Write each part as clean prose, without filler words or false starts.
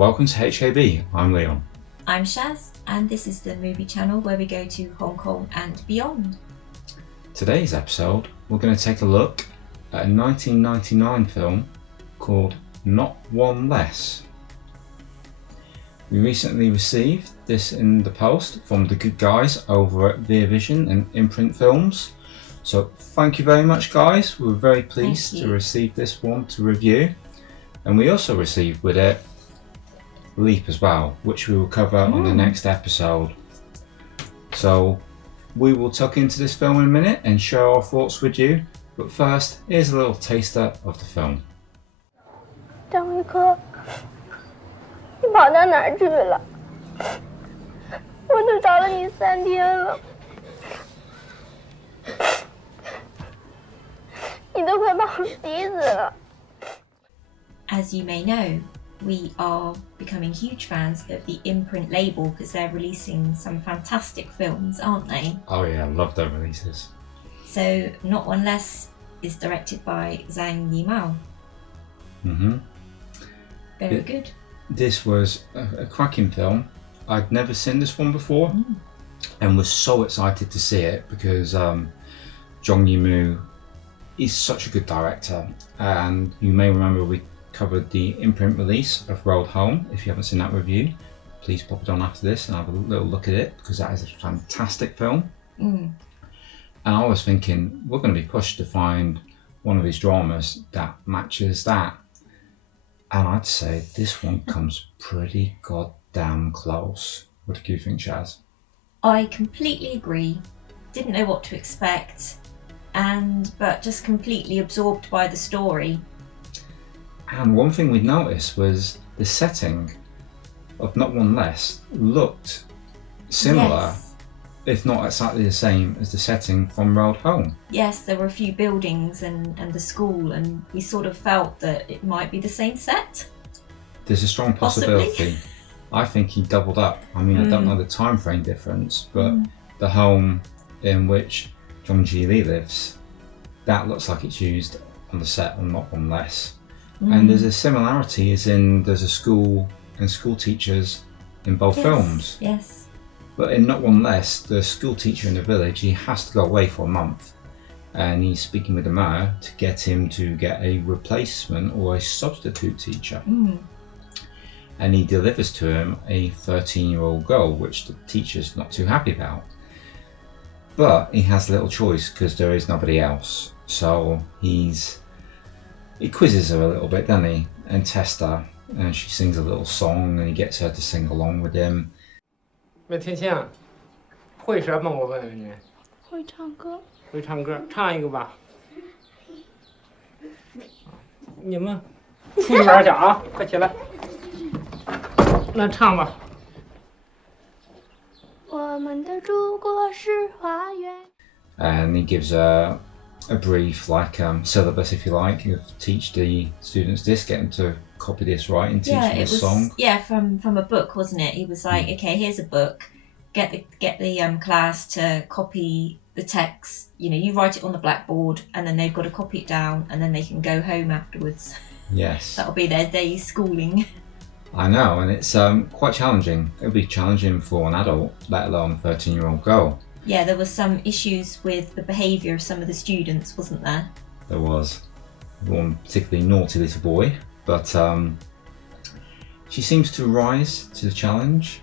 welcome to HKB. I'm Leon. I'm Shaz, and this is the movie channel where we go to Hong Kong and beyond. Today's episode, we're going to take a look at a 1999 film called Not One Less. We recently received this in the post from the good guys over at Via Vision and Imprint Films. So thank you very much, guys. We're very pleased to receive this one to review. And we also received with it Leap as well, which we will cover on the next episode. So we will tuck into this film in a minute and share our thoughts with you. But first, here's a little taster of the film. 张维科，你跑到哪儿去了？我都找了你3天了，你都快把我逼死了。 As you may know, we are becoming huge fans of the Imprint label because they're releasing some fantastic films, aren't they? Oh yeah, I love their releases. So Not One Less is directed by Zhang Yimou. Very good. This was a cracking film. I'd never seen this one before and was so excited to see it because Zhang Yimou is such a good director, and you may remember we covered the Imprint release of Road Home. If you haven't seen that review, please pop it on after this and have a little look at it because that is a fantastic film. And I was thinking we're going to be pushed to find one of his dramas that matches that. And I'd say this one comes pretty goddamn close. What do you think, Shaz? I completely agree. Didn't know what to expect, but just completely absorbed by the story. And one thing we noticed was the setting of Not One Less looked similar, if not exactly the same as the setting from Road Home. Yes, there were a few buildings and the school, and we sort of felt that it might be the same set. There's a strong possibility. Possibly. I think he doubled up. I mean, I don't know the time frame difference, but the home in which Zhang Yimou lives, that looks like it's used on the set on Not One Less. And there's a similarity as in there's a school and school teachers in both films. Yes. But in Not One Less, the school teacher in the village, he has to go away for a month. And he's speaking with the mayor to get him to get a replacement or a substitute teacher. And he delivers to him a 13-year-old girl, which the teacher's not too happy about. But he has little choice because there is nobody else. So he quizzes her a little bit, doesn't he? And tests her. And she sings a little song and he gets her to sing along with him. 那天庆会什么？我问问你。会唱歌。会唱歌，唱一个吧。你们出去玩去啊！快起来。那唱吧。我们的祖国是花园。 And he gives a brief syllabus, if you like, of teach the students this, get them to copy this right and teach them this song. Yeah, from a book, wasn't it? He was like, okay, here's a book. Get the class to copy the text. You know, you write it on the blackboard, and then they've got to copy it down, and then they can go home afterwards. Yes. That'll be their day's schooling. I know, and it's quite challenging. It would be challenging for an adult, let alone a 13-year-old girl. Yeah, there was some issues with the behaviour of some of the students, wasn't there? There was. One particularly naughty little boy, but she seems to rise to the challenge,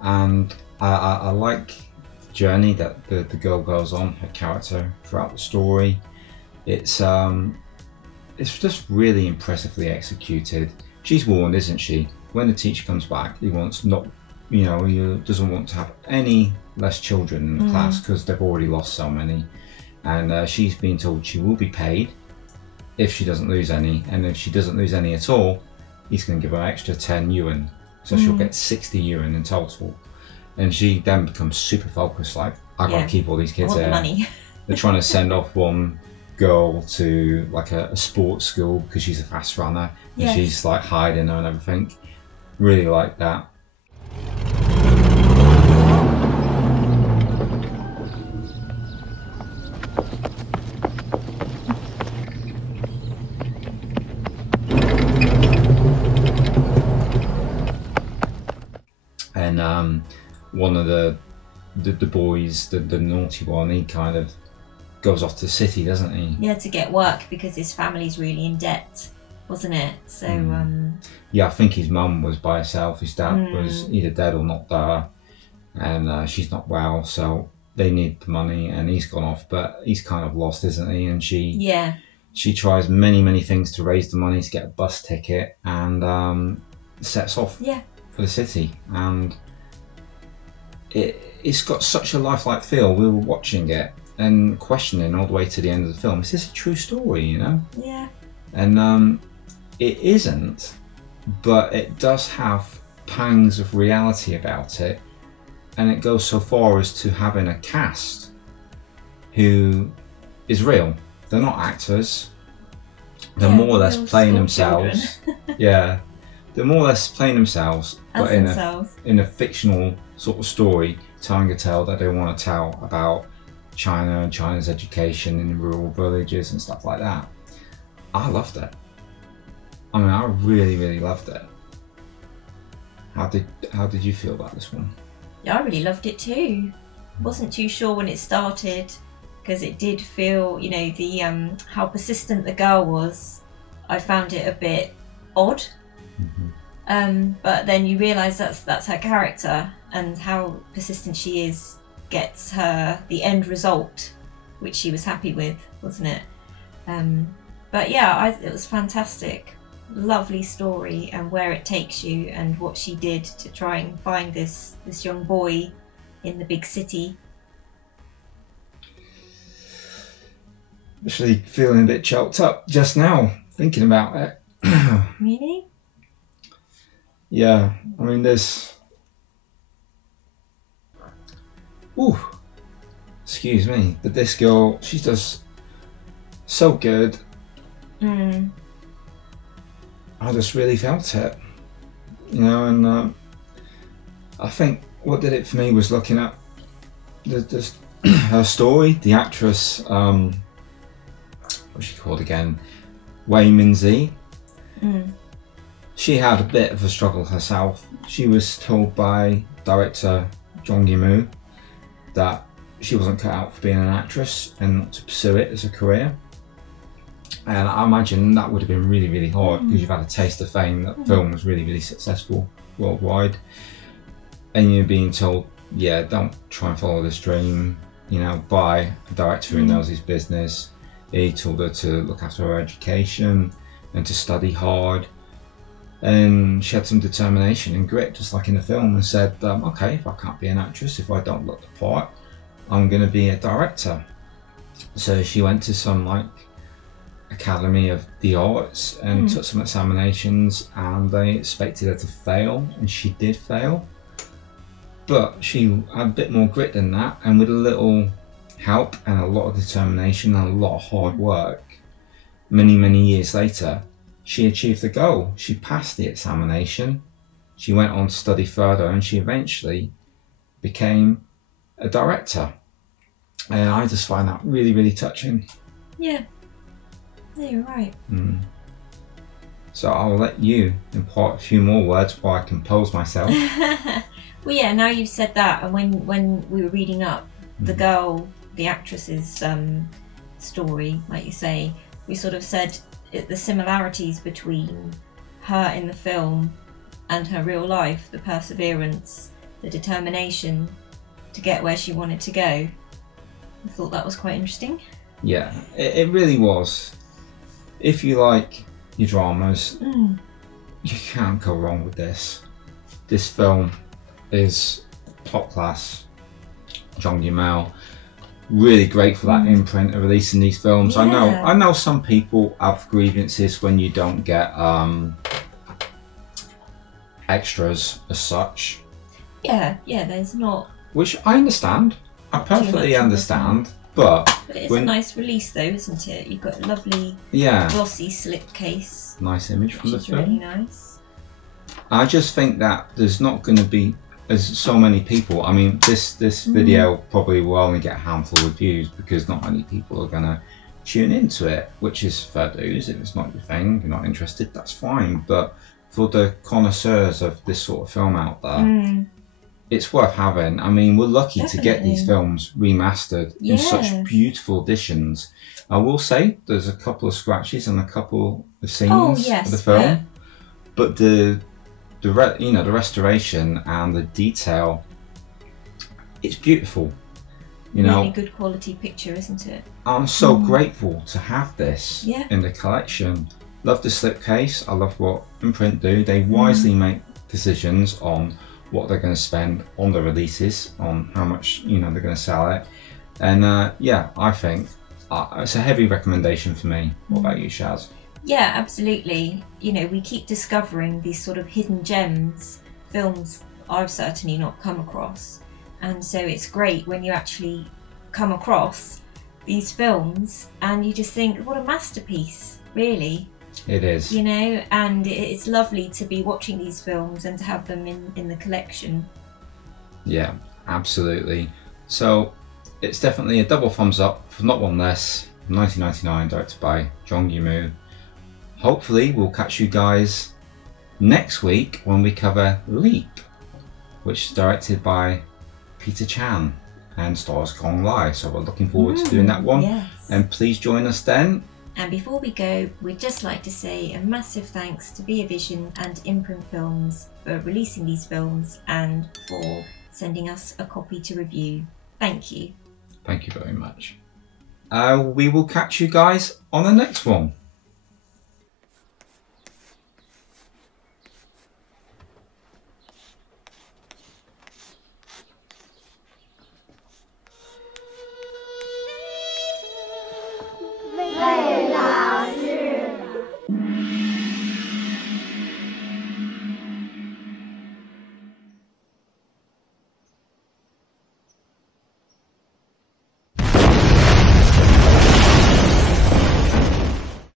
and I like the journey that the girl goes on, her character throughout the story. It's just really impressively executed. She's warned, isn't she? When the teacher comes back, he doesn't want to have any less children in the class because they've already lost so many, and she's been told she will be paid if she doesn't lose any, and if she doesn't lose any at all, he's going to give her extra 10 yuan, so she'll get 60 yuan in total. And she then becomes super focused, like, I've got to keep all these kids here. The money. They're trying to send off one girl to like a sports school because she's a fast runner, and she's like hiding her and everything. Really like that. one of the boys, the naughty one, he kind of goes off to the city, doesn't he? Yeah, to get work because his family's really in debt, wasn't it? So yeah, I think his mum was by herself. His dad was either dead or not there, and she's not well, so they need the money, and he's gone off, but he's kind of lost, isn't he? And she tries many things to raise the money to get a bus ticket, and sets off for the city. And it's got such a lifelike feel. We were watching it and questioning all the way to the end of the film, is this a true story, you know? Yeah. And it isn't, but it does have pangs of reality about it, and it goes so far as to having a cast who is real. They're not actors. They're more or less playing themselves. Yeah, they're more or less playing themselves, but in a fictional sort of story, telling a tale that they want to tell about China and China's education in rural villages and stuff like that. I loved it. I mean, I really loved it. How did you feel about this one? Yeah, I really loved it too. Wasn't too sure when it started, because it did feel, you know, the how persistent the girl was. I found it a bit odd. But then you realise that's her character, and how persistent she is gets her the end result, which she was happy with, wasn't it? But yeah, it was fantastic. Lovely story, and where it takes you, and what she did to try and find this young boy in the big city. Actually feeling a bit choked up just now thinking about it. Really? Yeah, I mean, there's... Ooh, excuse me, but this girl, she does so good. I just really felt it, you know, and I think what did it for me was looking at her story. The actress, what's she called again? Wei Min-Zhi. She had a bit of a struggle herself. She was told by director Zhang Yimou that she wasn't cut out for being an actress and not to pursue it as a career. And I imagine that would have been really hard, because you've had a taste of fame that film was really successful worldwide, and you're being told, yeah, don't try and follow this dream, you know, by a director who knows his business. He told her to look after her education and to study hard, and she had some determination and grit, just like in the film, and said, okay, if I can't be an actress, if I don't look the part, I'm going to be a director. So she went to some like Academy of the Arts and took some examinations, and they expected her to fail, and she did fail, but she had a bit more grit than that, and with a little help and a lot of determination and a lot of hard work, many years later, she achieved the goal. She passed the examination, she went on to study further, and she eventually became a director, and I just find that really touching. Yeah. Yeah, you're right. So I'll let you impart a few more words while I compose myself. Well, yeah, now you've said that, and when we were reading up the girl, the actress's story, like you say, we sort of said the similarities between her in the film and her real life, the perseverance, the determination to get where she wanted to go. I thought that was quite interesting. Yeah, it really was. If you like your dramas, you can't go wrong with this. This film is top class. Zhang Yimou, really great for that Imprint of releasing these films. Yeah. I know some people have grievances when you don't get extras as such. Yeah, there's not. Which I understand. I perfectly understand. But it's a nice release though, isn't it? You've got a lovely glossy slip case. Nice image from the film. Really nice. I just think that there's not going to be so many people. I mean, this video probably will only get a handful of views because not many people are going to tune into it, which is fair dues. If it's not your thing, you're not interested, that's fine. But for the connoisseurs of this sort of film out there, it's worth having. I mean, we're lucky to get these films remastered in such beautiful editions. I will say there's a couple of scratches and a couple of scenes of the film, but the restoration and the detail, it's beautiful. You know, really good quality picture, isn't it? I'm so grateful to have this in the collection. Love the slipcase. I love what Imprint do. They wisely make decisions on what they're going to spend on the releases, on how much they're going to sell it, and yeah, I think it's a heavy recommendation for me. What about you, Shaz? Yeah, absolutely. You know, we keep discovering these sort of hidden gems, films I've certainly not come across, and so it's great when you actually come across these films and you just think, what a masterpiece, really. It is. You know, and it's lovely to be watching these films and to have them in the collection. Yeah, absolutely. So it's definitely a double thumbs up for Not One Less, 1999, directed by Zhang Yimou. Hopefully we'll catch you guys next week when we cover Leap, which is directed by Peter Chan and stars Kong Lai. So we're looking forward to doing that one. Yes. And please join us then. And before we go, we'd just like to say a massive thanks to Via Vision and Imprint Films for releasing these films and for sending us a copy to review. Thank you. Thank you very much. We will catch you guys on the next one.